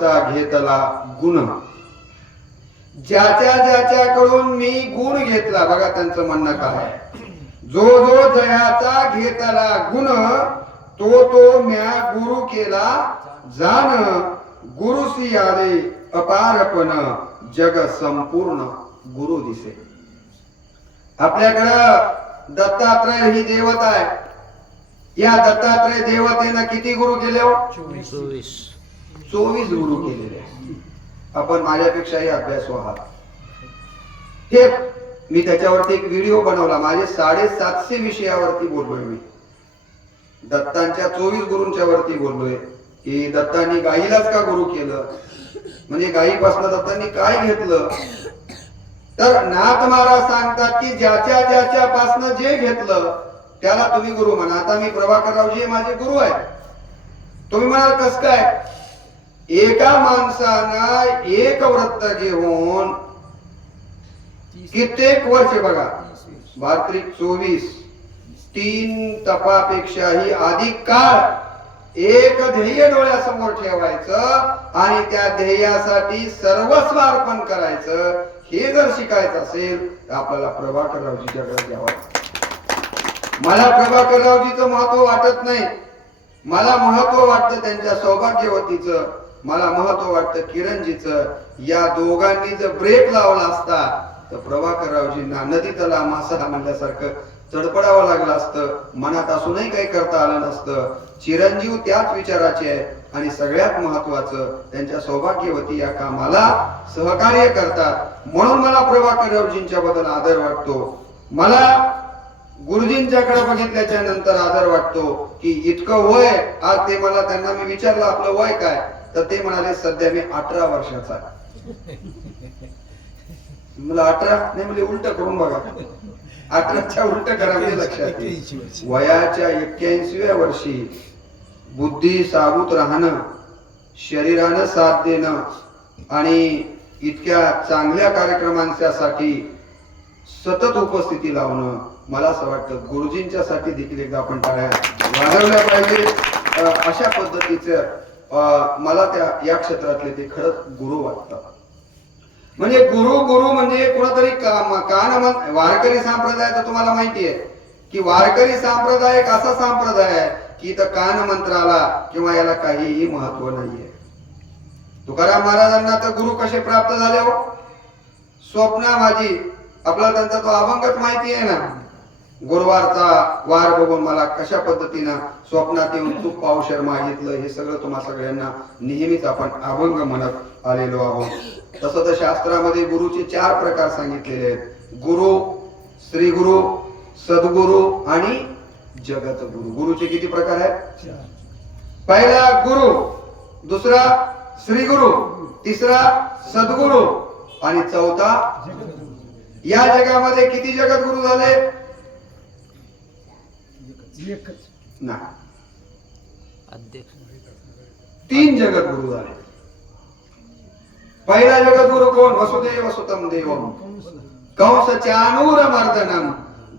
घेतला गुण, ज्याच्याकडून मी गुण घेतला, बघा त्यांचं म्हणणं काय आहे, जो जयाचा घेतला गुण, तो म्या गुरु केला जाण, गुरुसी आले अपारपण, जग संपूर्ण गुरु दिसे. आपल्याकडं दत्तात्रय ही देवता आहे. या दत्तात्रय देवतेनं किती गुरु केले हो? 24 गुरु केलेले. आपण माझ्यापेक्षाही अभ्यासू आहात. हे मी त्याच्यावरती एक व्हिडिओ बनवला. माझे 750 विषयावरती बोललोय मी. दत्तांच्या 24 गुरूंच्या वरती बोललोय की दत्तांनी गाईलाच का गुरु केलं, म्हणजे गाईपासून दत्तांनी काय घेतलं. तर नाथ महाराज सांगतात की ज्याच्यापासून जे घेतलं त्याला तुम्ही गुरु म्हणा. आता मी प्रभाकररावजी हे माझे गुरु आहेत. तुम्ही म्हणाल कस काय? एका माणसानं एक व्रत घेऊन कित्येक वर्ष, बघा 24 3 तपापेक्षाही अधिक काळ एक ध्येय डोळ्यासमोर ठेवायचं आणि त्या ध्येयासाठी सर्वस्व अर्पण करायचं. हे जर शिकायचं असेल तर आपल्याला प्रभाकररावजीच्या कडे यावं. मला प्रभाकररावजीचं महत्व वाटत नाही. मला महत्व वाटतं त्यांच्या सौभाग्यवतीचं, मला महत्व वाटतं किरणजीचं. या दोघांनी जर ब्रेक लावला असता तर प्रभाकररावजींना नदी तला मासा म्हणल्यासारखं तडपडावं लागलं असतं. मनात असूनही काही करता आलं नसतं. चिरंजीव त्याच विचाराचे आहे आणि सगळ्यात महत्वाचं त्यांच्या सौभाग्यवती या कामाला सहकार्य करतात. म्हणून मला प्रभाकररावजींच्या बद्दल आदर वाटतो. मला गुरुजींच्याकडे बघितल्याच्या नंतर आदर वाटतो की इतकं वय. आज ते मला, त्यांना मी विचारलं आपलं वय काय, तर ते म्हणाले सध्या मी 18 वर्षाचा. मला 18 नाही म्हणजे उलट करून बघा. 18च्या उलट करा म्हणजे लक्षात येईल. वयाच्या 81व्या वर्षी बुद्धी साबूत राहणं, शरीरानं साथ देणं आणि इतक्या चांगल्या कार्यक्रमांसाठी सतत उपस्थिती लावणं, मला असं वाटतं गुरुजींच्या साठी देखील एकदा आपण टाळ्या वाजवल्या पाहिजे. अशा पद्धतीचं मला त्या या क्षेत्रातले ते खरंच गुरु वाटतात. म्हणजे गुरु म्हणजे कोणतरी वारकरी संप्रदायाचं तुम्हाला माहिती आहे की वारकरी संप्रदाय एक असा संप्रदाय आहे की इथं कान मंत्राला किंवा याला काहीही महत्व नाहीये. तुकाराम महाराजांना तर गुरु कसे प्राप्त झाले हो? स्वप्ना माझी, आपल्याला त्यांचा तो अभंगच माहिती आहे ना. गुरुवारचा वार बघून मला कशा पद्धतीनं स्वप्नात येऊन तूप पावशर मागितलं, हे सगळं तुम्हा सगळ्यांना नेहमीच आपण अभंग म्हणत आलेलो आहोत. तसं तर शास्त्रामध्ये गुरुचे 4 प्रकार सांगितलेले आहेत. गुरु, श्री गुरु, सद्गुरु आणि जगत गुरु. गुरुचे किती प्रकार आहेत? पहिला गुरु, दुसरा श्री गुरु, तिसरा सद्गुरु आणि चौथा या जगामध्ये किती जगत गुरु झाले? नाही, 3 जगत गुरु झाले. पहिला जगत गुरु कोण? वसुदेव सुतम देवम कंस चानूर मर्दनम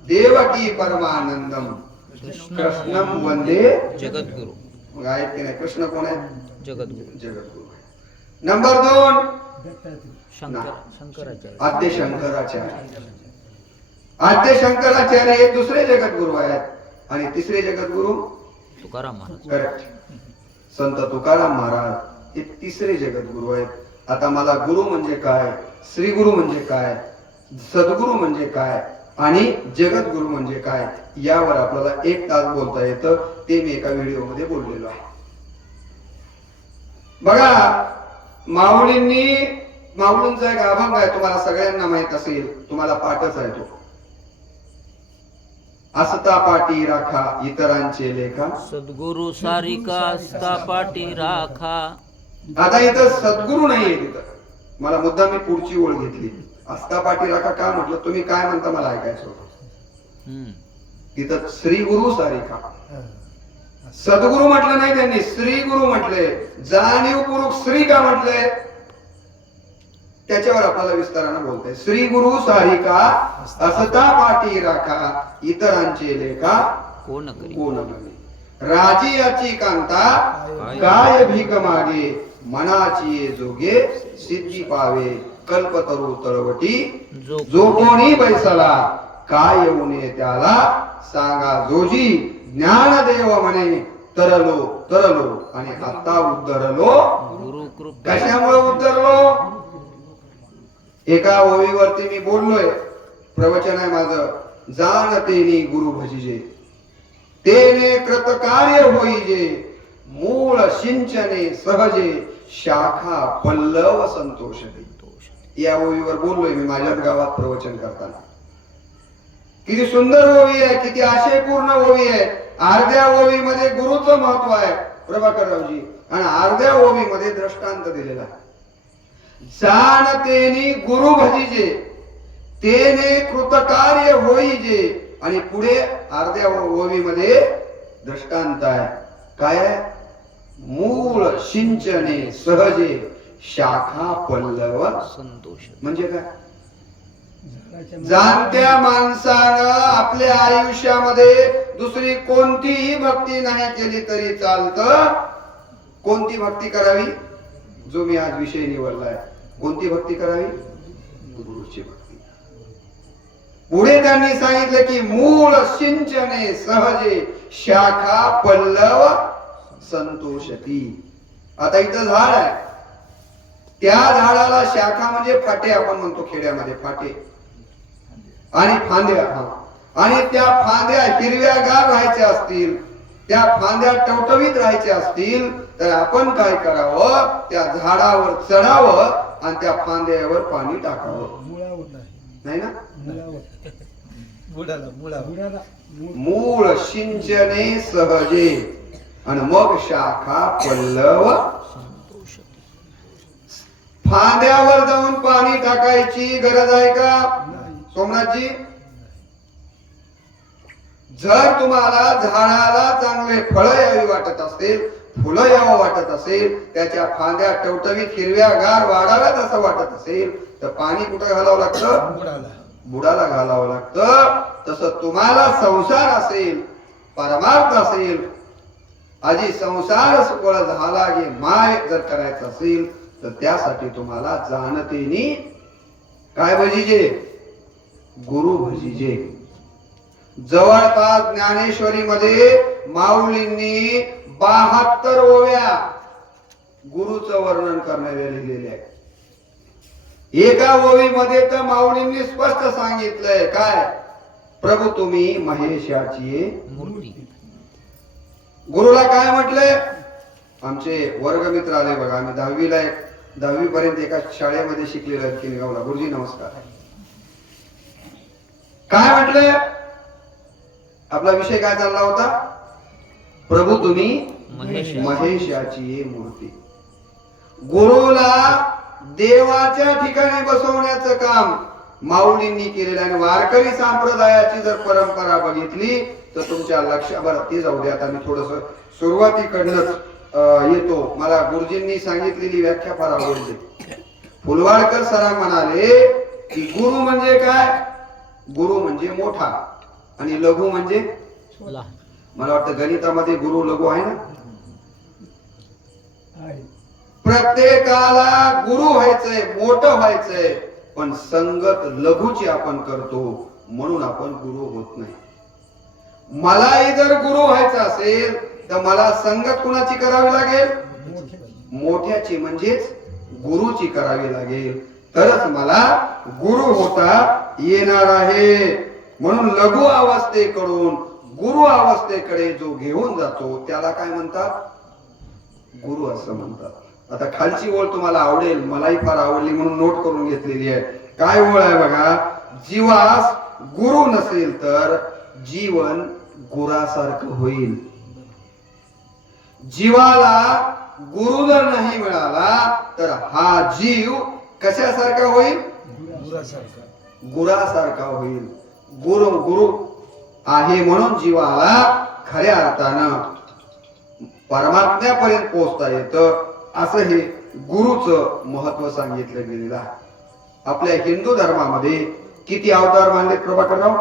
देवकी परमानंदम कृष्णम वंदे जगत गुरु. मग आहेत की नाही? कृष्ण कोण आहे? जगत गुरु. जगत गुरु. नंबर 2 आद्य शंकराचार्य. आद्य शंकराचार्य हे दुसरे जगत गुरु आहेत. आणि तिसरे जगत गुरु तुकाराम महाराज. करेक्ट, संत तुकाराम महाराज हे तिसरे जगत गुरु आहेत. आता मला गुरु म्हणजे काय, श्री गुरु म्हणजे काय, सद्गुरु म्हणजे काय आणि जगत गुरु म्हणजे काय, यावर आपल्याला 1 तास बोलता येतं. ते मी एका व्हिडिओ मध्ये बोललेलो आहे. बघा, माऊलींचा एक अभंग आहे, तुम्हाला सगळ्यांना माहित असेल, तुम्हाला पाठच आहे तो. असता पाठी राखा इतरांचे लेखा, सद्गुरु सारिका असता पाठी राखा. आता इथं सद्गुरु नाहीये. तिथं मला मुद्दा मी पुढची ओळ घेतली. असता पाठी राखा का म्हटलं? तुम्ही काय म्हणता मला ऐकायचं होतं. तिथं श्री गुरु सारिका. सद्गुरु म्हटलं नाही त्यांनी, श्री गुरु म्हटले. जाणीवपूर्वक श्री का म्हटले त्याच्यावर आपल्याला विस्तारानं बोलतंय. श्री गुरु सारिका असता पाठी राखा इतरांचे लेखा कोण करी. राजी याची कांता काय भीक मागे मनाची ये जोगे सिद्धी पावे कल्पतरू तळवटी जो जो कोणी बैसला काय येऊ नये त्याला सांगा जोजी ज्ञानदेव म्हणे तरलो तरलो आणि आता उद्धरलो. गुरु कृपा कशामुळे उद्धरलो? एका ओवीवरती मी बोललोय, प्रवचन आहे माझं. जाणतेनी गुरु भजिजे तेने कृतकार्य होईजे मूळ सिंचने सहजे शाखा पल्लव संतोष. या ओवीवर बोललोय मी माझ्याच गावात प्रवचन करताना. किती सुंदर ओवी आहे, किती आशयपूर्ण ओवी आहे. अर्ध्या ओवीमध्ये गुरुचं महत्व आहे प्रभाकररावजी, आणि अर्ध्या ओवीमध्ये दृष्टांत दिलेला आहे. जाणतेनी गुरु भजिजे तेने कृतकार्य होईजे, आणि पुढे अर्ध्या ओवीमध्ये दृष्टांत आहे. काय आहे? मूळ सिंचने सहजे शाखा पल्लव संतोष. म्हणजे काय? जाणत्या माणसानं आपल्या आयुष्यामध्ये दुसरी कोणतीही भक्ती नाही केली तरी चालतं. कोणती भक्ती करावी? जो मी आज विषय निवडलाय, कोणती भक्ती करावी? गुरुची भक्ती. पुढे त्यांनी सांगितलं की मूळ सिंचने सहजे शाखा पल्लव संतोषती. आता इथं झाड आहे, त्या झाडाला शाखा म्हणजे फाटे आपण म्हणतो खेड्यामध्ये, फाटे आणि फांद्या. आणि त्या फांद्या हिरव्यागार राहायच्या असतील, त्या फांद्या टवटवीत राहायच्या असतील तर आपण काय करावं? त्या झाडावर चढावं आणि त्या फांद्यावर पाणी टाकावं. नाही ना? मूळ सिंचने सहजे आणि मग शाखा पल्लव. फांद्यावर जाऊन पाणी टाकायची गरज आहे का सोमनाथजी? जर तुम्हाला झाडाला चांगले फळं यावी वाटत असेल, फुलं यावं वाटत असेल, त्याच्या फांद्या टवटवीत हिरव्यागार वाढाव्यात असं वाटत असेल तर पाणी कुठं घालावं लागतं? बुडाला घालावं लागतं. तसं तुम्हाला संसार असेल, परमार्थ असेल, आधी संसार सुफळ झाला की माय जर करायचं असेल तर त्यासाठी तुम्हाला जाणतेनी काय भजिजे? गुरु भजिजे. जवळपास ज्ञानेश्वरी मध्ये माऊलींनी 72 ओव्या गुरुचं वर्णन करण्यात लिहिलेले आहे. एका ओवीमध्ये तर माऊलींनी स्पष्ट सांगितलंय काय? प्रभू तुम्ही महेशाची मूर्ती. गुरुला काय म्हटलंय? आमचे वर्गमित्र आले बघा, आम्ही 10वी पर्यंत एका शाळेमध्ये शिकलेलो आहे किनगावला. गुरुजी नमस्कार. काय म्हटलंय? आपला विषय काय चालला होता? प्रभू तुम्ही महेशाची मूर्ती. गुरुला देवाच्या ठिकाणी बसवण्याचं काम माऊलींनी केलेलं. आणि वारकरी संप्रदायाची जर परंपरा बघितली तर तुमच्या लक्षात ती जाऊ द्या. आता मी थोडस सुरुवातीकडनंच येतो. मला गुरुजींनी सांगितलेली व्याख्या फार आवडली. फुलवाडकर सरा म्हणाले की गुरु म्हणजे काय? गुरु म्हणजे मोठा आणि लघु म्हणजे लहान. मला वाटतं गणितामध्ये गुरु लघु आहे ना? प्रत्येकाला गुरु व्हायचंय, मोठं व्हायचंय, पण संगत लघुची आपण करतो म्हणून आपण गुरु होत नाही. मलाही जर गुरु व्हायचं असेल तर मला संगत कुणाची करावी लागेल? मोठ्याची म्हणजेच गुरुची करावी लागेल, तरच मला गुरु होता येणार आहे. म्हणून लघु अवस्थेकडून गुरु अवस्थेकडे जो घेऊन जातो त्याला काय म्हणतात? गुरु असं म्हणतात. आता खालची ओळ तुम्हाला आवडेल, मलाही फार आवडली म्हणून नोट करून घेतलेली आहे. काय ओळ आहे बघा? जीवास गुरु नसेल तर जीवन गुरासारखं होईल. जीवाला गुरु जर नाही मिळाला तर हा जीव कशासारखा होईल? गुरासारखा होईल. गुरु आहे म्हणून जीवाला खऱ्या अर्थानं परमात्म्यापर्यंत पोहोचता येतं. असं हे गुरुचं महत्व सांगितलं गेलेलं आहे. आपल्या हिंदू धर्मामध्ये किती अवतार मानलेत प्रभाकरराव?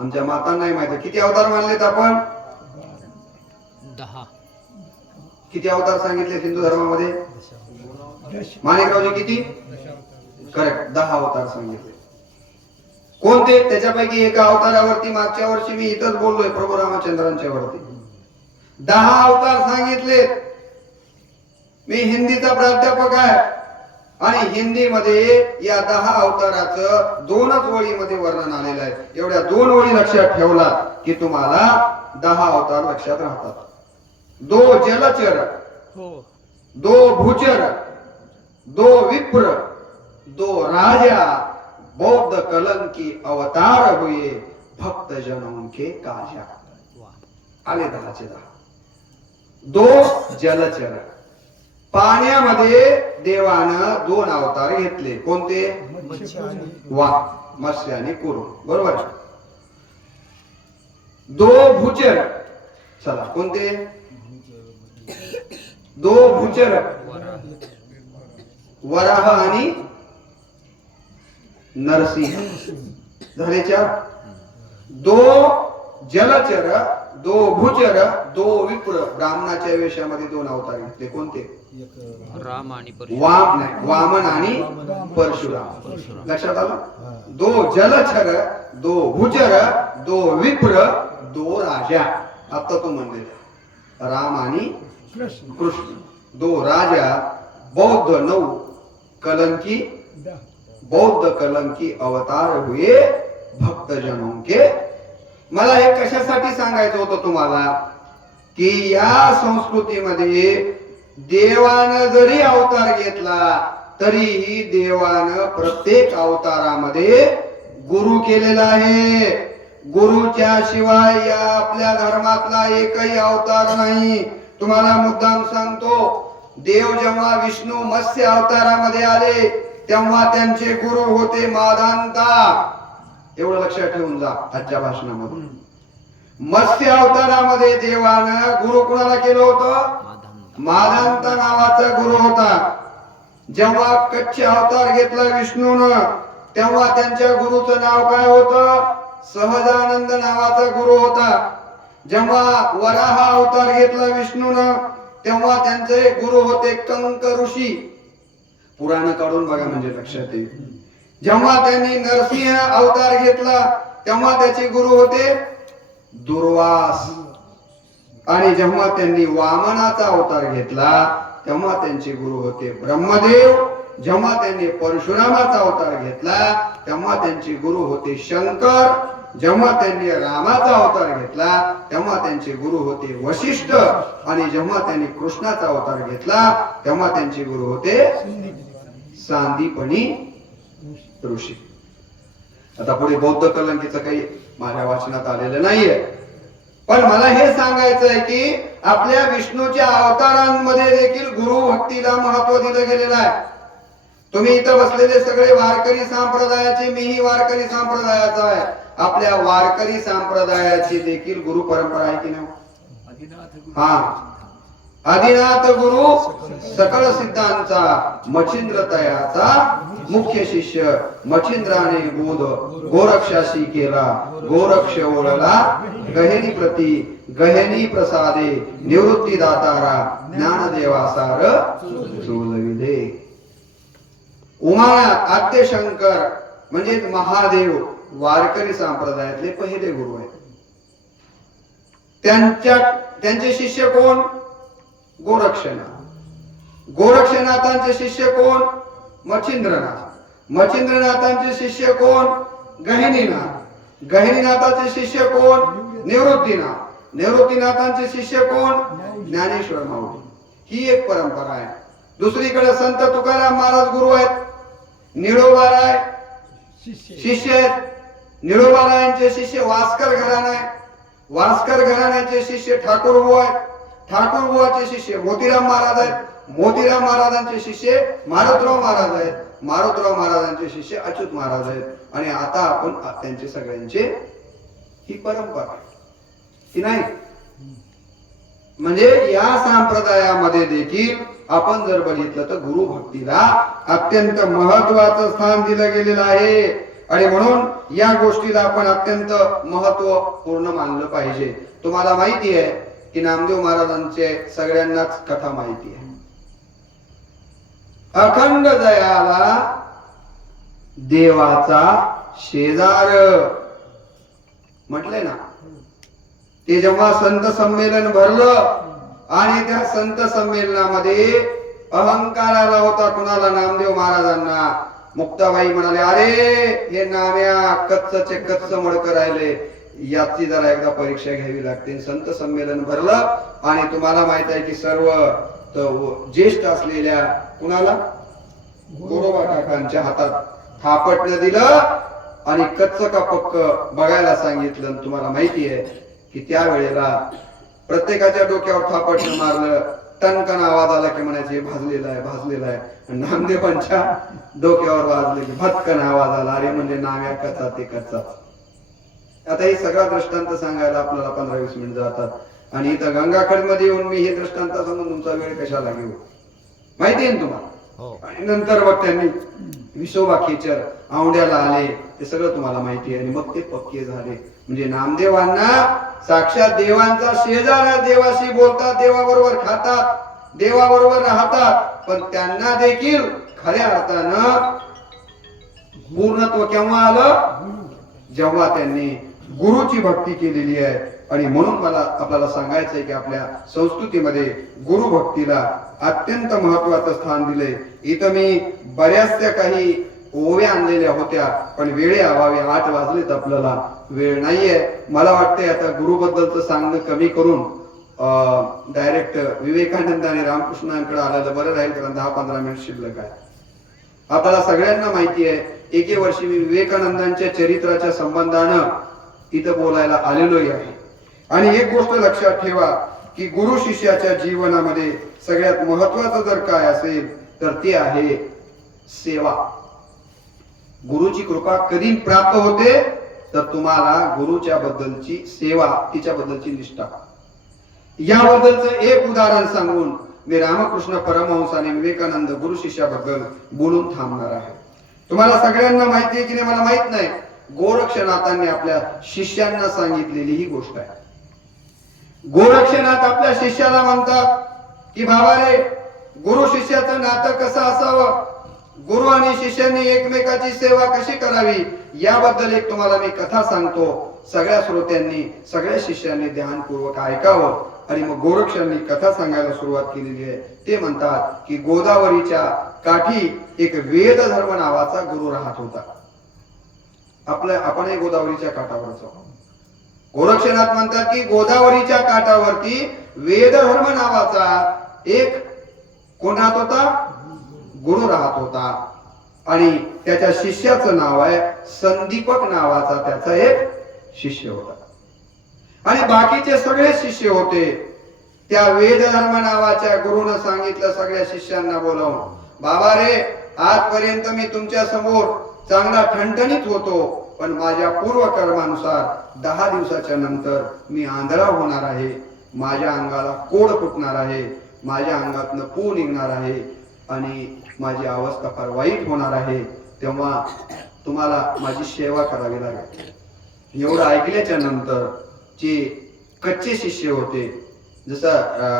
आमच्या मातांना नाही माहिती किती अवतार मानलेत आपण? 10. किती अवतार सांगितले हिंदू धर्मामध्ये? माणिकरावजी किती? करेक्ट, 10 अवतार सांगितले. कोणते? त्याच्यापैकी एका अवतारावरती मागच्या वर्षी मी इथंच बोललोय, प्रभू रामचंद्रांच्या वरती 10 अवतार सांगितले. मी हिंदीचा प्राध्यापक आहे आणि हिंदीमध्ये या 10 अवताराचं 2च वळीमध्ये वर्णन आलेलं आहे. एवढ्या 2 वळी लक्षात ठेवला की तुम्हाला 10 अवतार लक्षात राहतात. 2 जलचर, 2 भूचर, 2 विप्र, 2 राजा, बौद्ध कलंकी अवतार हुए, भक्त जनों के काजा. आले 10चे 10. 2 जलचर, पाण्यामध्ये देवानं 2 अवतार घेतले. कोणते? मत्स्य आणि कुर्म. बरोबर. 2 भूचर, चला कोणते? 2 भूचर, वराह आणि नरसिंह. झाले 4. 2 जलचर, 2 भूचर, 2 विप्र. ब्राह्मणाच्या वेशामध्ये 2 अवतार घेतले. कोणते? राम आणि वामन आणि परशुराम. लक्षात आलं? 2 जलचर, 2 भूचर, 2 विप्र, 2 राजा. आता तो म्हणले राम आणि कृष्ण. 2 राजा, बौद्ध 9 कलंकी, बौद्ध कलंकी अवतार हुए, भक्त जनों के. मला हे कशासाठी सांगायचं होतं तुम्हाला की या संस्कृतीमध्ये देवानं जरी अवतार घेतला तरीही देवानं प्रत्येक अवतारामध्ये गुरु केलेला आहे. गुरुच्या शिवाय या आपल्या धर्मातला एकही अवतार नाही. तुम्हाला मुद्दाम सांगतो, देव जेव्हा विष्णू मत्स्य अवतारामध्ये आले तेव्हा त्यांचे गुरु होते मादांता. एवढं लक्षात ठेवून जा आजच्या भाषणामधून. मत्स्य अवतारामध्ये देवानं गुरु कुणाला केलं होतं? मादांता नावाचा गुरु होता. जेव्हा कच्छ अवतार घेतला विष्णूनं तेव्हा त्यांच्या गुरुचं नाव काय होतं? सहजानंद नावाचा गुरु होता. जेव्हा वराह अवतार घेतला विष्णूनं तेव्हा त्यांचे गुरु होते कंक ऋषी. पुराण काढून बघा म्हणजे लक्षात येईल. जेव्हा त्यांनी नरसिंह अवतार घेतला तेव्हा त्याचे गुरु होते दुर्वास. आणि जेव्हा त्यांनी वामनाचा अवतार घेतला तेव्हा त्यांचे गुरु होते ब्रह्मदेव. जेव्हा त्यांनी परशुरामाचा अवतार घेतला तेव्हा त्यांचे गुरु होते शंकर. जेव्हा त्यांनी रामाचा अवतार घेतला तेव्हा त्यांचे गुरु होते वशिष्ठ. आणि जेव्हा त्यांनी कृष्णाचा अवतार घेतला तेव्हा त्यांचे गुरु होते सांदीपनी ऋषी. आता पुढे बौद्ध कलंकीचं काही माझ्या वाचनात आलेलं नाहीये, पण मला हे सांगायचं आहे की आपल्या विष्णूच्या अवतारांमध्ये देखील गुरु भक्तीला महत्व दिलं गेलेलं आहे. तुम्ही इथं बसलेले सगळे वारकरी संप्रदायाचे, मीही वारकरी संप्रदायाचा आहे. आपल्या वारकरी संप्रदायाची देखील गुरु परंपरा आहे की नाही? हा, आदिनाथ गुरु सकळ सिद्धांचा मच्छिंद्र तयाचा मुख्य शिष्य. मच्छिंद्राने बोध गोरक्षाशी केला, गोरक्ष ओळला गहेनी प्रती, गहेनी प्रसादे निवृत्ती दातारा ज्ञानदेवासार चोलविले. उमानाथ आद्यशंकर म्हणजे महादेव वारकरी संप्रदायातले पहिले गुरु आहेत. त्यांचे शिष्य कोण? गोरक्षनाथ. गोरक्षनाथांचे शिष्य कोण? मच्छिंद्रनाथ. मच्छिंद्रनाथांचे शिष्य कोण? गहिनीनाथ. गहिनीनाथाचे शिष्य कोण? निवृत्तीनाथ. निवृत्तीनाथांचे शिष्य कोण? ज्ञानेश्वर माऊली. ही एक परंपरा आहे. दुसरीकडे संत तुकाराम महाराज गुरु आहेत, निळोबाराय शिष्य आहेत. निळोबारायांचे शिष्य वास्कर घराणा आहे. वास्कर घराण्याचे शिष्य ठाकूरबुवा आहेत. ठाकूरबुवाचे शिष्य मोतीराम महाराज आहेत. मोतीराम महाराजांचे शिष्य मारुतराव महाराज आहेत. मारुतराव महाराजांचे शिष्य अच्युत महाराज आहेत. आणि आता आपण त्यांचे सगळ्यांचे ही परंपरा की नाही. म्हणजे या संप्रदायामध्ये देखील आपण जर बघितलं तर गुरु भक्तीला अत्यंत महत्वाचं स्थान दिलं गेलेलं आहे. आणि म्हणून या गोष्टीला आपण अत्यंत महत्वपूर्ण मानलं पाहिजे. तुम्हाला माहिती आहे की नामदेव महाराजांचे सगळ्यांनाच कथा माहिती आहे. अखंड दयाला देवाचा शेजार म्हटले ना. ते जेव्हा संत संमेलन भरलं आणि त्या संत संमेलनामध्ये अहंकार आला होता कुणाला, नामदेव महाराजांना. मुक्ताबाई म्हणाले, अरे हे नाम्या कच्चचे कच्च मडकं राहिले, याची जरा एकदा परीक्षा घ्यावी लागते. संत संमेलन भरलं आणि तुम्हाला माहित आहे की सर्व ज्येष्ठ असलेल्या कुणाला, गोरोबा काकांच्या हातात थापटणं दिलं आणि कच्च का पक्क बघायला सांगितलं. तुम्हाला माहिती आहे की त्या वेळेला प्रत्येकाच्या डोक्यावर थापटणं मारलं. टणकन आवाज आला की म्हणायचे भाजलेला आहे, भाजलेला आहे. नामदेवांच्या डोक्यावर वाजले की भटकन आवाज आला, अरे म्हणजे नाम्या कच्चा ते कच्चा. आता हे सगळा दृष्टांत सांगायला आपल्याला 15-20 मिनिट जातात आणि इथं गंगाखेड मध्ये येऊन मी हे दृष्टांत सांगून तुमचा वेळ कशाला घेऊ, माहिती आहे ना तुम्हाला. आणि नंतर मग त्यांनी विसोबा खेचर औंड्याला आले, ते सगळं तुम्हाला माहिती आहे. आणि मग ते पक्के झाले. म्हणजे नामदेवांना साक्षात देवांचा शेजार, देवाशी बोलतात, देवाबरोबर खातात, देवाबरोबर राहतात. पण त्यांना देखील खऱ्या अर्थानं पूर्णत्व केव्हा आलं, जेव्हा त्यांनी गुरुची भक्ती केलेली आहे. आणि म्हणून मला आपल्याला सांगायचं आहे की आपल्या संस्कृतीमध्ये गुरु भक्तीला अत्यंत महत्वाचं स्थान दिलंय. इथं मी बऱ्याचशा काही ओव्या आणलेल्या होत्या, पण वेळे अभावी 8 वाजलेत, आपल्याला वेळ नाहीये. मला वाटतंय आता गुरु बद्दलचं सांगणं कमी करून डायरेक्ट विवेकानंद आणि रामकृष्णांकडे आलेलं बरं राहील, कारण 10-15 मिनिट शिल्लक आहे. आपल्याला सगळ्यांना माहिती आहे, एके वर्षी मी विवेकानंदांच्या चरित्राच्या संबंधानं इथं बोलायला आलेलोही आहे. आणि एक गोष्ट लक्षात ठेवा की गुरु शिष्याच्या जीवनामध्ये सगळ्यात महत्वाचं जर काय असेल तर ते आहे सेवा. गुरुची कृपा कधी प्राप्त होते तर तुम्हाला गुरुच्या बद्दलची सेवा, तिच्या बद्दलची निष्ठा. याबद्दलचं एक उदाहरण सांगून मी रामकृष्ण परमहंस आणि विवेकानंद गुरु शिष्याबद्दल बोलून थांबणार आहे. तुम्हाला सगळ्यांना माहिती आहे की नाही मला माहित नाही, गोरक्षनाथांनी आपल्या शिष्यांना सांगितलेली ही गोष्ट आहे. गोरक्षनाथ आपल्या शिष्याला म्हणतात की बाबा रे, गुरु शिष्याचं नातं कसं असावं, गुरु आणि शिष्यांनी एकमेकाची सेवा कशी करावी, याबद्दल एक तुम्हाला मी कथा सांगतो. सगळ्या श्रोत्यांनी, सगळ्या शिष्यांनी ध्यानपूर्वक ऐकावं. आणि मग गोरक्षांनी कथा सांगायला सुरुवात केलेली आहे. ते म्हणतात की गोदावरीच्या काठी एक वेदधर्म नावाचा गुरु राहत होता. आपणही गोदावरीच्या काठावरच आहोत. गोरक्षनाथ म्हणतात की गोदावरीच्या काठावरती वेदधर्म नावाचा एक कोण राहत होता, गुरु राहत होता. आणि त्याच्या शिष्याचं नाव आहे संदीपक नावाचा त्याचा एक शिष्य होता. आणि बाकीचे सगळे शिष्य होते. त्या वेदधर्म नावाच्या गुरुनं सांगितलं सगळ्या शिष्यांना बोलावून, बाबा रे, आजपर्यंत मी तुमच्या समोर चांगला ठणठणीत होतो, पण माझ्या पूर्वकर्मानुसार 10 दिवसाच्या नंतर मी आंधळा होणार आहे, माझ्या अंगाला कोड फुटणार आहे, माझ्या अंगातनं पू निघणार आहे आणि माझी अवस्था फार वाईट होणार आहे. तेव्हा तुम्हाला माझी सेवा करावी लागेल. एवढं ऐकल्याच्या नंतर जे कच्चे शिष्य होते, जसं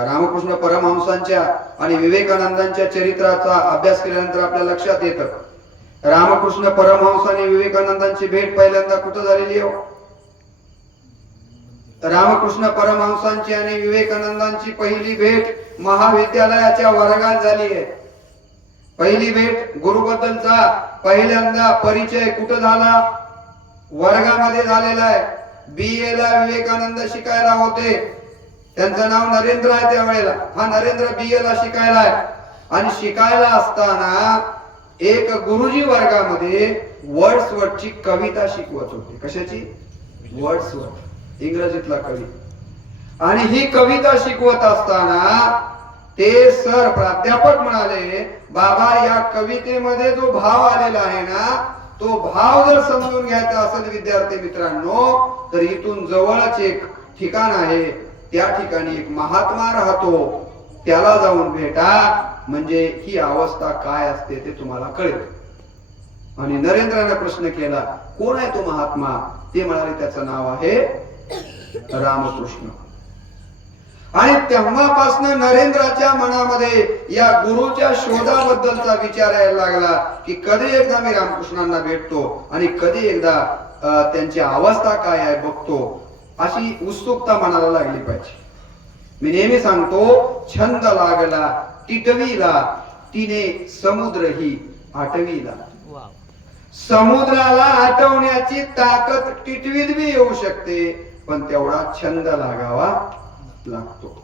रामकृष्ण परमहंसांच्या आणि विवेकानंदांच्या चरित्राचा अभ्यास केल्यानंतर आपल्या लक्षात येतं, रामकृष्ण परमहंस आणि विवेकानंदांची भेट पहिल्यांदा कुठं झालेली आहे? रामकृष्ण परमहंसांची आणि विवेकानंदांची पहिली भेट महाविद्यालयाच्या वर्गात झाली आहे. पहिली भेट गुरुबद्दलचा पहिल्यांदा परिचय कुठं झाला? वर्गामध्ये झालेला आहे. BA ला विवेकानंद शिकायला होते. त्यांचं नाव नरेंद्र आहे त्यावेळेला. हा नरेंद्र BA ला शिकायला आहे. आणि शिकायला असताना एक गुरुजी वर्गामध्ये वर्ड्सवर्थची कविता शिकवत होते. कशाची? वर्ड्सवर्थ, इंग्रजीतला कवी. आणि ही कविता शिकवत असताना ते सर प्राध्यापक म्हणाले, बाबा या कवितेमध्ये जो भाव आलेला आहे ना, तो भाव जर समजून घ्यायचा असेल विद्यार्थी मित्रांनो, तर इथून जवळच एक ठिकाण आहे, त्या ठिकाणी एक महात्मा राहतो, त्याला जाऊन भेटा, म्हणजे ही अवस्था काय असते ते तुम्हाला कळेल. आणि नरेंद्राने प्रश्न केला, कोण आहे तो महात्मा? ते म्हणाले त्याचं नाव आहे रामकृष्ण. आणि तेव्हापासून नरेंद्राच्या मनामध्ये या गुरुच्या शोधाबद्दलचा विचार यायला लागला की कधी एकदा मी रामकृष्णांना भेटतो आणि कधी एकदा त्यांची अवस्था काय आहे बघतो, अशी उत्सुकता मनाला लागली पाहिजे. मी नेहमी सांगतो, छंद लागला टिटवीला, तिने समुद्रही आटवीला. समुद्राला आटवण्याची ताकद टिटवीत बी येऊ शकते, पण तेवढा छंद लागावा लागतो.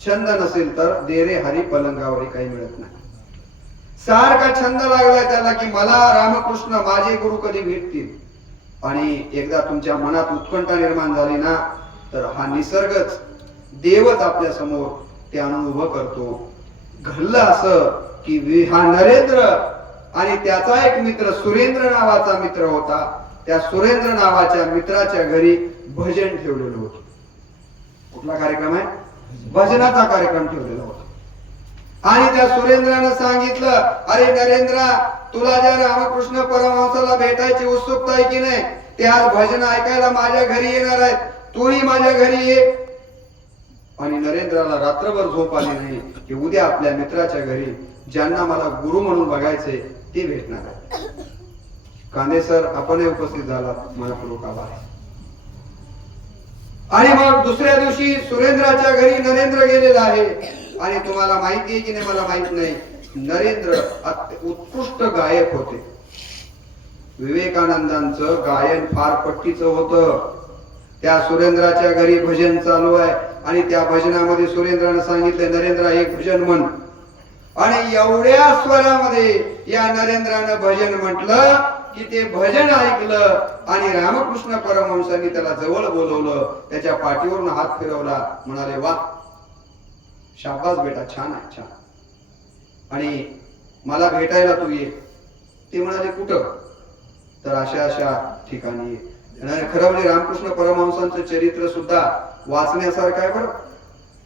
छंद नसेल तर देरे हरी पलंगावर काही मिळत नाही. सारखा छंद लागलाय त्याला की मला रामकृष्ण माझे गुरु कधी भेटतील. आणि एकदा तुमच्या मनात उत्कंठा निर्माण झाली ना, तर हा निसर्गच, देवच आपल्या समोर ते आणून उभं करतो. घडलं असं की हा नरेंद्र आणि त्याचा एक मित्र सुरेंद्र नावाचा मित्र होता. त्या सुरेंद्र नावाच्या मित्राच्या घरी भजन ठेवलेलं होतं. कुठला कार्यक्रम आहे? भजनाचा कार्यक्रम ठेवलेला होता. आणि त्या सुरेंद्रानं सांगितलं, अरे नरेंद्रा, तुला ज्या रामकृष्ण परमहंसाला भेटायची उत्सुकता आहे की नाही, ते आज भजन ऐकायला माझ्या घरी येणार आहेत, तूही माझ्या घरी ये. आणि नरेंद्राला रात्रभर झोप आली नाही की उद्या आपल्या मित्राच्या घरी ज्यांना मला गुरु म्हणून बघायचे ते भेटणार आहे. कांदे सर, आपणही उपस्थित झालात, मनपूर्वक आभार. आणि मग दुसऱ्या दिवशी सुरेंद्राच्या घरी नरेंद्र गेलेला आहे. आणि तुम्हाला माहिती आहे की नाही मला माहित नाही, नरेंद्र उत्कृष्ट गायक होते. विवेकानंदांचं गायन फार पट्टीचं होतं. त्या सुरेंद्राच्या घरी भजन चालू आहे आणि त्या भजनामध्ये सुरेंद्राने सांगितले, नरेंद्र एक भजन म्हण. आणि एवढ्या स्वरामध्ये या नरेंद्रानं भजन म्हटलं की ते भजन ऐकलं आणि रामकृष्ण परमहंसांनी त्याला जवळ बोलवलं, त्याच्या पाठीवरून हात फिरवला, म्हणाले वा, शाबास बेटा, छान आहे, छान. आणि मला भेटायला तू ये. ते म्हणाले कुठं? तर अशा अशा ठिकाणी ये. खरं म्हणजे रामकृष्ण परमहंसांचं चरित्र सुद्धा वाचण्यासारखं आहे बरं.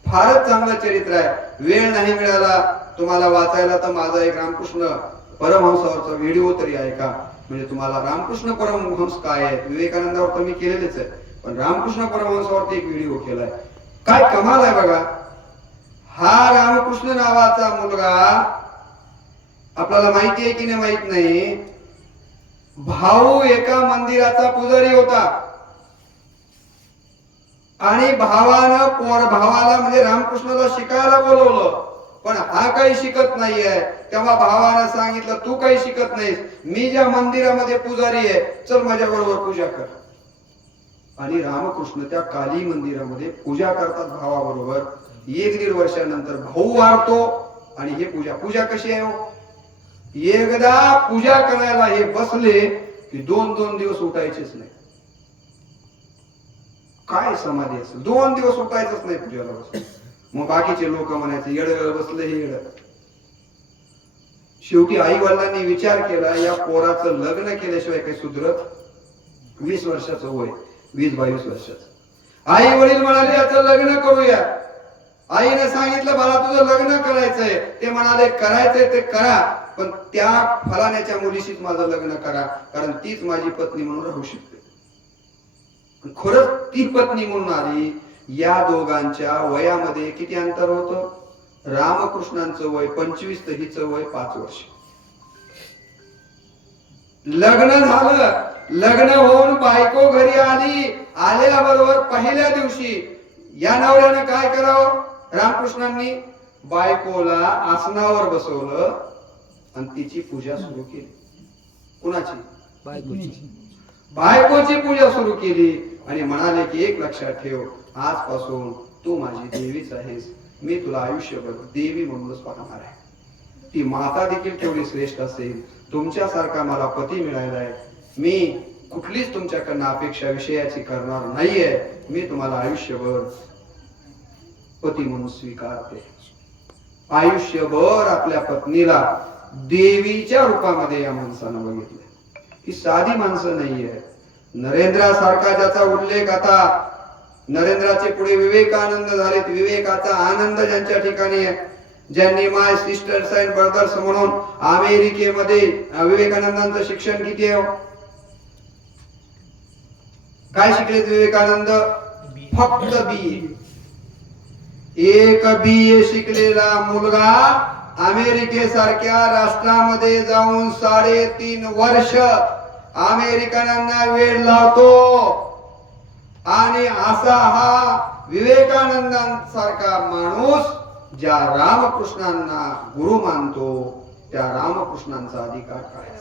फारच चांगलं चरित्र आहे. वेळ नाही मिळाला तुम्हाला वाचायला तर माझा एक रामकृष्ण परमहंसावरचा व्हिडिओ तरी आहे का, म्हणजे तुम्हाला रामकृष्ण परमहंस काय आहे. विवेकानंदावर तर मी केलेलेच आहे, पण रामकृष्ण परमहंसावरती एक व्हिडिओ केलाय. काय कमाल आहे बघा. हा रामकृष्ण नावाचा मुलगा, आपल्याला माहिती आहे की नाही माहित नाही, भाऊ एका मंदिराचा पुजारी होता. आणि भावाला म्हणजे रामकृष्णाला शिकायला बोलवलं, पण हा काही शिकत नाहीये. तेव्हा भावानं सांगितलं, तू काही शिकत नाहीस, मी ज्या मंदिरामध्ये पुजारी आहे, चल माझ्या बरोबर पूजा कर. आणि रामकृष्ण त्या काली मंदिरामध्ये पूजा करतात भावाबरोबर. 1-1.5 वर्षानंतर भाऊ वारतो आणि हे पूजा कशी आहे हो? एकदा पूजा करायला हे बसले की 2-2 दिवस उठायचेच नाही. काय समाधी असेल, 2 दिवस उठायचंच नाही पूजेला बसले. मग बाकीचे लोक म्हणायचे येड बसले हे येड. शेवटी आई वडिलांनी विचार केला, या पोराचं लग्न केल्याशिवाय काही सुधरत. 20 वर्षाचं वय, 20-22 वर्षाचं. आई वडील म्हणाले याचं लग्न करूया. आईने सांगितलं, मला तुझं लग्न करायचंय. ते म्हणाले करायचंय ते करा, पण त्या फलाण्याच्या मुलीशीच माझं लग्न करा, कारण तीच माझी पत्नी म्हणून राहू शकते. खरंच ती पत्नी म्हणून आली. या दोघांच्या वयामध्ये किती अंतर होतं? रामकृष्णांचं वय 25 तर हिचं वय 5 वर्ष. लग्न झालं. लग्न होऊन बायको घरी आली. आल्याबरोबर पहिल्या दिवशी या नवऱ्यानं काय करावं? रामकृष्णांनी बायकोला आसनावर बसवलं आणि तिची पूजा सुरू केली. कुणाची? बायकोची पूजा सुरू केली आणि म्हणाले की एक लक्षात ठेव, आजपासून तू माझी देवीच आहेस. मी तुला आयुष्यभर देवी म्हणूनच पाहणार आहे. ती माता देखील केवढी श्रेष्ठ असेल. तुमच्यासारखा मला पती मिळाला आहे. मी कुठलीच तुमच्याकडनं अपेक्षा विषयाची करणार नाहीये. मी तुम्हाला आयुष्यभर पती म्हणून स्वीकारते. आयुष्यभर आपल्या पत्नीला देवीच्या रूपामध्ये या माणसानं बघितलं. ही साधी माणसं नाहीये. नरेंद्रासारखा ज्याचा उल्लेख आता नरेंद्राचे पुढे विवेकानंद झालेत. विवेकाचा आनंद ज्यांच्या ठिकाणी आहे, ज्यांनी माय सिस्टर्स अँड ब्रदर्स म्हणून अमेरिकेमध्ये विवेकानंदांचं शिक्षण किती आहे? काय शिकलेत विवेकानंद? फक्त BA. एक BA शिकलेला मुलगा अमेरिकेसारख्या राष्ट्रामध्ये जाऊन 3.5 वर्ष अमेरिकनांना वेळ लावतो आणि असा हा विवेकानंदांसारखा माणूस ज्या रामकृष्णांना गुरु मानतो त्या रामकृष्णांचा अधिकार काय,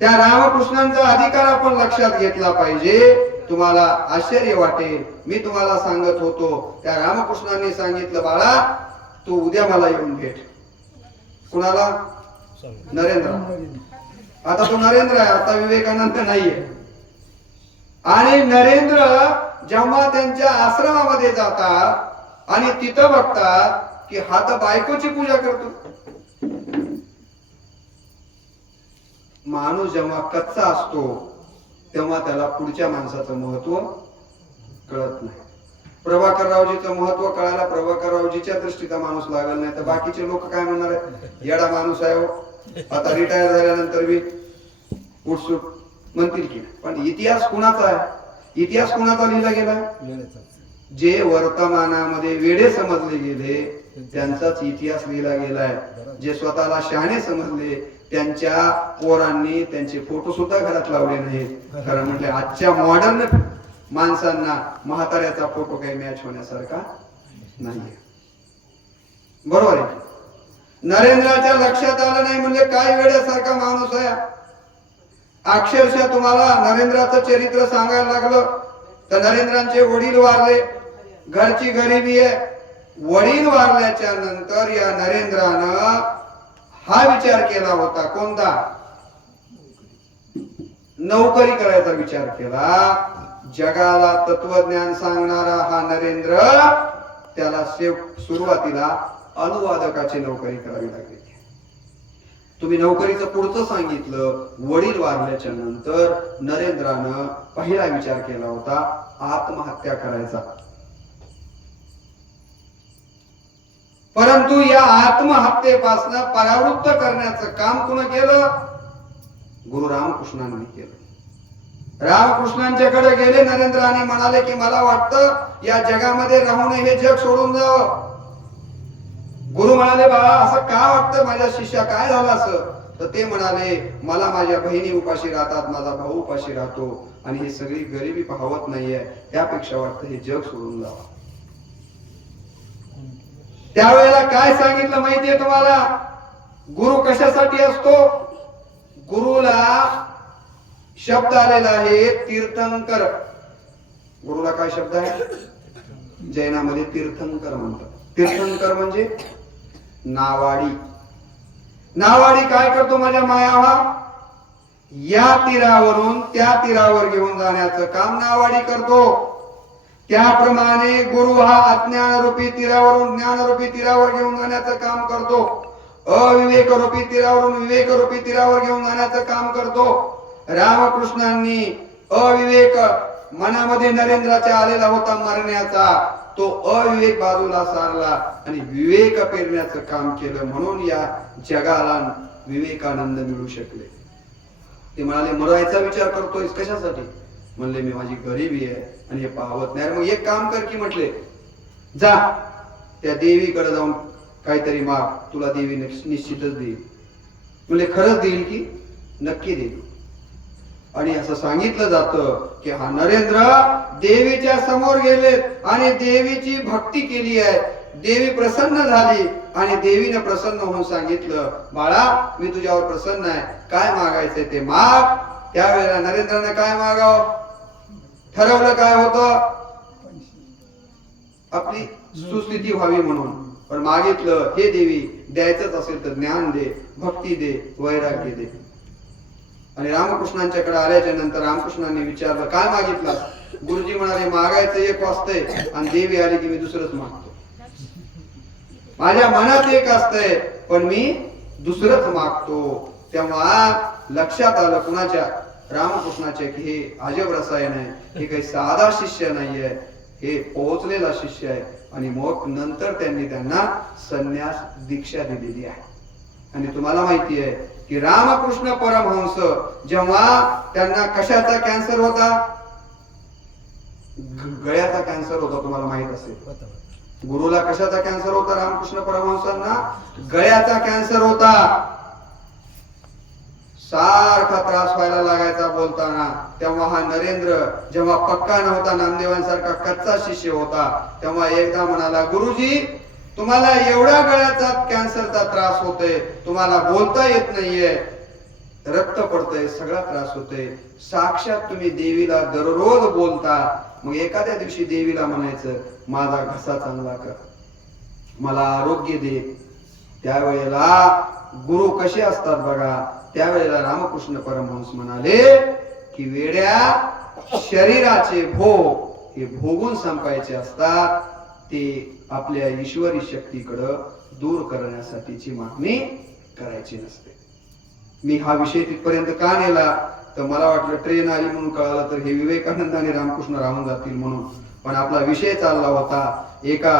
त्या रामकृष्णांचा अधिकार आपण लक्षात घेतला पाहिजे. तुम्हाला आश्चर्य वाटेल, मी तुम्हाला सांगत होतो त्या रामकृष्णांनी सांगितलं, बाळा तू उद्या मला येऊन भेट. कुणाला? नरेंद्र. आता तो नरेंद्र आहे, आता विवेकानंद नाहीये. आणि नरेंद्र जेव्हा त्यांच्या आश्रमामध्ये जातात आणि तिथं बघतात की हा तर बायकोची पूजा करतो. माणूस जेव्हा कच्चा असतो तेव्हा त्याला पुढच्या माणसाचं महत्व कळत नाही. प्रभाकररावजीचं महत्व कळायला प्रभाकररावजीच्या दृष्टीचा माणूस लागल, नाही तर बाकीचे लोक काय म्हणणार आहे, येडा माणूस आहे हो, आता रिटायर झाल्यानंतर बी उठसूट म्हणतील की. पण इतिहास कुणाचा आहे? इतिहास कुणाचा लिहिला गेला? जे वर्तमानामध्ये वेडे समजले गेले त्यांचाच इतिहास लिहिला गेलाय. जे स्वतःला शहाणे समजले त्यांच्या पोरांनी त्यांचे फोटो सुद्धा घरात लावले नाहीत. कारण म्हटले आजच्या मॉडर्न माणसांना म्हाताऱ्याचा फोटो काही मॅच होण्यासारखा नाहीये. बरोबर आहे. नरेंद्राच्या लक्षात आलं नाही म्हणजे काय वेड्यासारखा माणूस आहे. अक्षरशः तुम्हाला नरेंद्राचं चरित्र सांगायला लागलं तर नरेंद्रांचे वडील वारले, घरची गरिबी आहे. वडील वारल्याच्या नंतर या नरेंद्रानं हा विचार केला होता, कोणता? नोकरी करायचा विचार केला. जगाला तत्वज्ञान सांगणारा हा नरेंद्र, त्याला सुरुवातीला अनुवादकाची नोकरी करावी लागली. तुम्ही नोकरीचं पुढचं सांगितलं. वडील वारल्याच्या नंतर नरेंद्रानं पहिला विचार केला होता आत्महत्या करायचा. परंतु या आत्महत्येपासून परावृत्त करण्याचं काम कोण केलं? गुरु रामकृष्णांनी केलं. रामकृष्णांच्याकडे गेले नरेंद्र आणि म्हणाले की मला वाटतं या जगामध्ये राहू नये, हे जग सोडून जावं. गुरु म्हणाले बाळा असं का वाटतं, माझ्या शिष्या काय झालं असं? तर ते म्हणाले मला माझ्या बहिणी उपाशी राहतात, माझा भाऊ उपाशी राहतो आणि ही सगळी गरिबी पाहवत नाहीये, त्यापेक्षा वाटतं हे जग सोडून जावं. त्यावेळेला काय सांगितलं माहितीये तुम्हाला? गुरु कशासाठी असतो? गुरुला शब्द आलेला आहे तीर्थंकर. गुरुला काय शब्द आहे? जैनामध्ये तीर्थंकर म्हणतात. तीर्थंकर म्हणजे नावाडी. नावाडी काय करतो माझ्या मायावा? या तीरावरून त्या तीरावर घेऊन जाण्याचं काम नावाडी करतो. त्याप्रमाणे गुरु हा अज्ञान रूपी तीरावरून ज्ञान रूपी तीरावर घेऊन जाण्याचं काम करतो. अविवेक रूपी तीरावरून विवेक रूपी तीरावर घेऊन जाण्याचं काम करतो. रामकृष्णांनी अविवेक मनामध्ये नरेंद्राच्या आलेला होता मरण्याचा, तो अविवेक बाजूला सारला आणि विवेक पेरण्याचं काम केलं. म्हणून या जगाला विवेकानंद मिळू शकले. ते म्हणाले मरायचा विचार करतोय कशासाठी? म्हणले मी माझी गरिबी आहे आणि हे पाहवत नाही. मग एक काम कर की म्हटले, जा त्या देवीकडे जाऊन काहीतरी माग, तुला देवी निश्चितच देईल. म्हणले खरंच देईल की? नक्की देईल. आणि असं सांगितलं जातं की हा नरेंद्र देवीच्या समोर गेलेत आणि देवीची भक्ती केली आहे. देवी प्रसन्न झाली आणि देवीने प्रसन्न होऊन सांगितलं बाळा मी तुझ्यावर प्रसन्न आहे, काय मागायचंय ते माग. त्यावेळेला नरेंद्राने काय मागावं ठरवलं? काय होतं? आपली सुस्थिती व्हावी म्हणून. पण मागितलं हे देवी द्यायचंच असेल तर ज्ञान दे, भक्ती दे, वैराग्य दे. आणि रामकृष्णांच्याकडे आल्याच्या नंतर रामकृष्णांनी विचारलं काय मागितलं? गुरुजी म्हणाले मागायचं एक वाजतंय आणि देवी आली की मी दुसरंच मागतो. माझ्या मनात एक असतंय पण मी दुसरंच मागतो. तेव्हा लक्षात आलं कुणाच्या? रामकृष्णाचे की हे अजब रसायन आहे, हे काही साधा शिष्य नाहीये, हे पोहोचलेला शिष्य आहे. आणि मग नंतर त्यांना संन्यास दीक्षा दिलेली आहे. आणि तुम्हाला माहिती आहे की रामकृष्ण परमहंस जेव्हा त्यांना कशाचा कॅन्सर होता, गळ्याचा कॅन्सर होता, तुम्हाला माहित असेल. गुरुला कशाचा कॅन्सर होता? रामकृष्ण परमहंसांना गळ्याचा कॅन्सर होता. सारखा त्रास व्हायला लागायचा बोलताना. तेव्हा हा नरेंद्र जेव्हा पक्का नव्हता, नामदेवांसारखा कच्चा शिष्य होता, तेव्हा एकदा म्हणाला, गुरुजी तुम्हाला एवढा गळ्याचा कॅन्सरचा त्रास होतोय, तुम्हाला बोलता येत नाहीये, रक्त पडतंय, सगळा त्रास होतोय, साक्षात तुम्ही देवीला दररोज बोलता, मग एखाद्या दिवशी देवीला म्हणायचं माझा घसा चांगला कर, मला आरोग्य दे. त्यावेळेला गुरु कसे असतात बघा. त्यावेळेला रामकृष्ण परमहंस म्हणाले की वेड्या, शरीराचे भोग हे भोगून संपायचे असतात, ते आपल्या ईश्वरी शक्तीकडं दूर करण्यासाठीची मागणी करायची नसते. मी हा विषय तिथपर्यंत का नेला तर मला वाटलं ट्रेन आली म्हणून कळालं तर हे विवेकानंद आणि रामकृष्ण राहून जातील म्हणून. पण आपला विषय चालला होता एका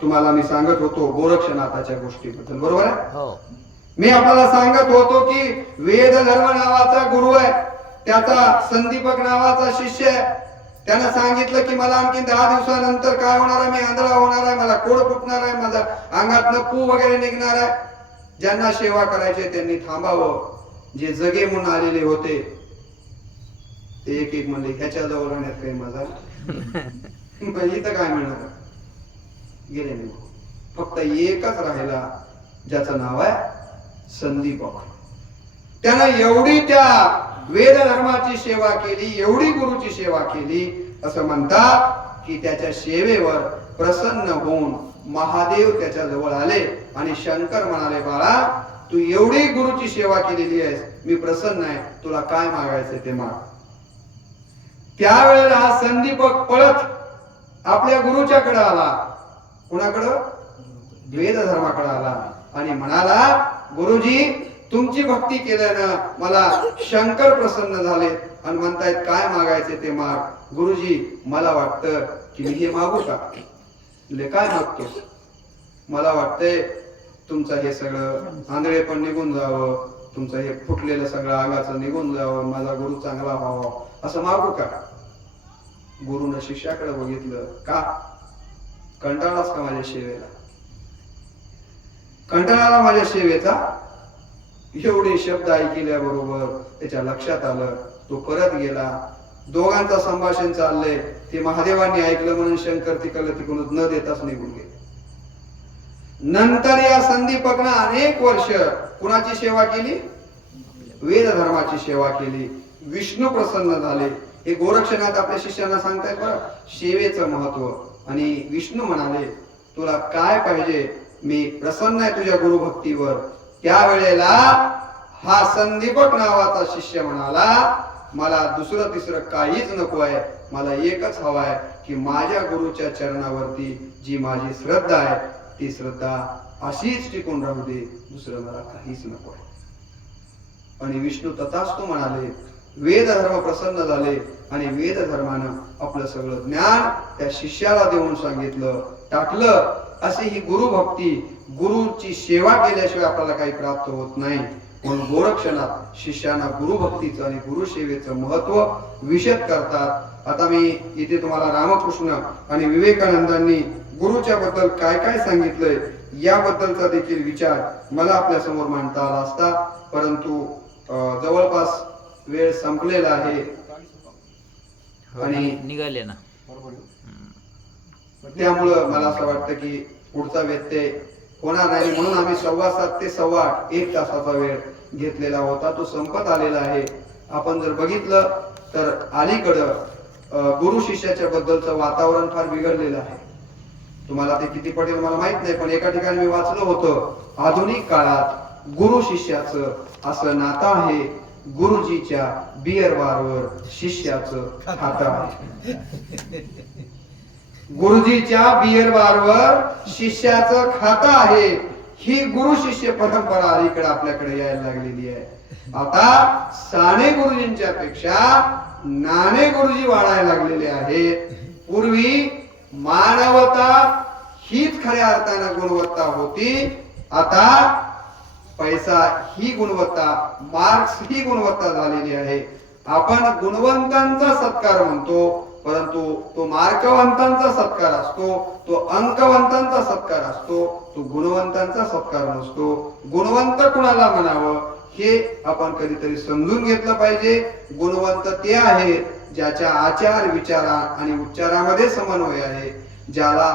तुम्हाला मी सांगत होतो गोरक्षनाथाच्या गोष्टीबद्दल, बरोबर आहे. मी आपल्याला सांगत होतो की वेद धर्म नावाचा गुरु आहे, त्याचा संदीपक नावाचा शिष्य आहे. त्यानं सांगितलं की मला आणखी 10 दिवसानंतर काय होणार आहे, मी आंधळा होणार आहे, मला कोड फुटणार आहे, माझा अंगातनं पू वगैरे निघणार आहे. ज्यांना सेवा करायचे त्यांनी थांबावं. जे जगे म्हणून आलेले होते ते एक एक म्हणले ह्याच्या जवळ राहण्यात काही मजा इथं काय मिळणार, गेले नाही. फक्त एकच राहिला ज्याचं नाव आहे संदीपक. त्यानं एवढी त्या वेद धर्माची सेवा केली, एवढी गुरुची सेवा केली, असं म्हणतात की त्याच्या सेवेवर प्रसन्न होऊन महादेव त्याच्या जवळ आले आणि शंकर म्हणाले, बाळा तू एवढी गुरुची सेवा केलेली आहेस, मी प्रसन्न आहे, तुला काय मागायचं ते माग. त्यावेळेला हा संदीपक पळत आपल्या गुरुच्याकडे आला. कुणाकडं? वेद धर्माकडे आला आणि म्हणाला, गुरुजी तुमची भक्ती केल्यानं मला शंकर प्रसन्न झाले आणि म्हणतायत काय मागायचे ते माग. गुरुजी मला वाटतं की मी हे मागू का? काय मागतो? मला वाटतंय तुमचं हे सगळं आंधळे पण निघून जावं, तुमचं हे फुटलेलं सगळं अंगाचं निघून जावं, माझा गुरु चांगला व्हावा, असं मागू का? गुरुनं शिष्याकडे बघितलं. का? कंटाळाच का माझ्या सेवेला? कंटाळाला माझ्या सेवेचा? एवढे शब्द ऐकल्याबरोबर त्याच्या लक्षात आलं. तो परत गेला. दोघांचं संभाषण चाललंय ते महादेवांनी ऐकलं म्हणून शंकर तिकडलं तिकडून न देताच निघून गेले. नंतर या संदीपकनं अनेक वर्ष कुणाची सेवा केली? वेद धर्माची सेवा केली. विष्णू प्रसन्न झाले. हे गोरक्षनाथ आपल्या शिष्यांना सांगतायत बरं सेवेचं महत्व. आणि विष्णू म्हणाले, तुला काय पाहिजे? मी प्रसन्न आहे तुझ्या गुरुभक्तीवर. त्यावेळेला हा संदीपक नावाचा शिष्य म्हणाला, मला दुसरं तिसरं काहीच नको आहे, मला एकच हवं आहे की माझ्या गुरुच्या चरणावरती जी माझी श्रद्धा आहे ती श्रद्धा अशीच टिकून राहू दे, दुसरं मला काहीच नको आहे. आणि विष्णू तथास्तु म्हणाले. वेद धर्म प्रसन्न झाले आणि वेद धर्मानं आपलं सगळं ज्ञान त्या शिष्याला देऊन सांगितलं, टाकलं. अशी ही गुरुभक्ती, गुरुची सेवा केल्याशिवाय आपल्याला काही प्राप्त होत नाही. म्हणून गोरक्षनाथ शिष्याना गुरुभक्तीचं आणि गुरुसेवेचं महत्व विशद करतात. आता मी इथे तुम्हाला रामकृष्ण आणि विवेकानंदांनी गुरुच्या बद्दल काय काय सांगितलंय याबद्दलचा देखील विचार मला आपल्या समोर मांडता आला असता, परंतु जवळपास वेळ संपलेला आहे आणि निघाले ना, त्यामुळं मला असं वाटतं की पुढचा व्यत्यय होणार नाही. म्हणून आम्ही 7:15 ते 8:15 1 तासाचा वेळ घेतलेला होता, तो संपत आलेला आहे. आपण जर बघितलं तर अलीकडं गुरु शिष्याच्या बद्दलचं वातावरण फार बिघडलेलं आहे. तुम्हाला ते किती पटेल मला माहित नाही, पण एका ठिकाणी मी वाचलं होतं, आधुनिक काळात गुरु शिष्याचं असं नातं आहे, गुरुजीच्या बियर बारवर शिष्याचं खातं आहे. गुरुजीच्या बियर बारवर शिष्याचं खातं आहे. ही गुरु शिष्य परंपरा अलीकडे आपल्याकडे यायला लागलेली आहे. आता साने गुरुजींच्या पेक्षा नाणे गुरुजी वाढायला लागलेले आहेत. पूर्वी मानवता हीच खऱ्या अर्थानं गुणवत्ता होती. आता पैसा ही गुणवत्ता, मार्क्स ही गुणवत्ता झालेली आहे. आपण गुणवंतांचा सत्कार म्हणतो, परंतु तो मार्कवंतांचा सत्कार असतो, तो अंकवंतांचा सत्कार असतो, तो गुणवंतांचा सत्कार नसतो. गुणवंत कुणाला म्हणावं हे आपण कधीतरी समजून घेतलं पाहिजे. गुणवंत ते आहे ज्याच्या आचार विचारा आणि उच्चारामध्ये समन्वय आहे, ज्याला